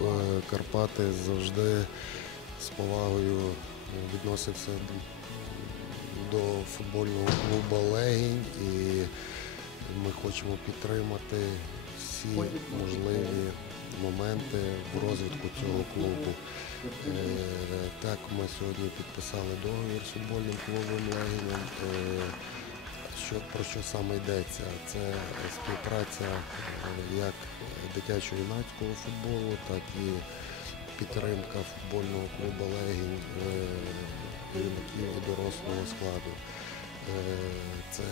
е, Карпати завжди з повагою відносився до футбольного клубу Легінь і ми хочемо підтримати всі можливі моменти в розвитку цього клубу. Е, Так, ми сьогодні підписали договір з футбольним клубом Легінем. Що, про що саме йдеться? Це співпраця е, як дитячо-юнацького футболу, так і підтримка футбольного клубу Легінь е, юнаків і дорослого складу. Е, Це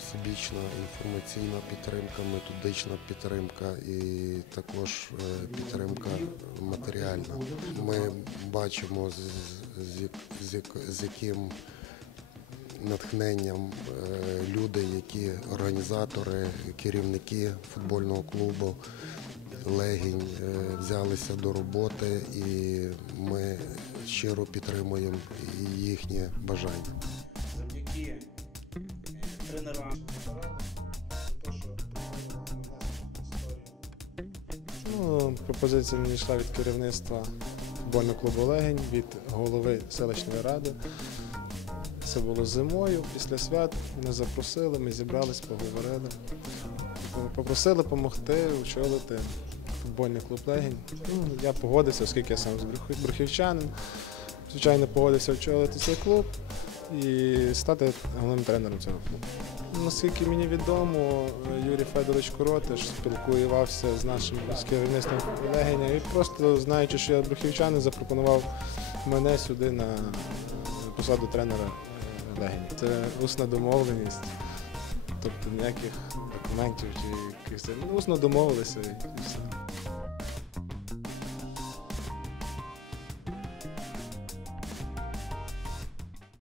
всебічна інформаційна підтримка, методична підтримка і також підтримка матеріальна. Ми бачимо, з, з, з, з яким натхненням е, люди, які організатори, керівники футбольного клубу Легінь е, взялися до роботи і ми щиро підтримуємо їхнє бажання. завдяки е, тренерам. Ну, пропозиція мені йшла від керівництва футбольного клубу Легень, від голови селищної ради. Це було зимою, після свят. Мене запросили, ми зібрались, поговорили. Попросили допомогти очолити футбольний клуб Легень. Ну, я погодився, оскільки я сам з брухівчанин. Звичайно, погодився очолити цей клуб і стати головним тренером цього клубу. Наскільки мені відомо, Юрій Федорович Коротиш спілкувався з нашим керівництвом Легеня і просто знаючи, що я брухівчанин, запропонував мене сюди на посаду тренера Легеня. Це усна домовленість, тобто ніяких документів чи якихось. Ну, усно домовилися і все.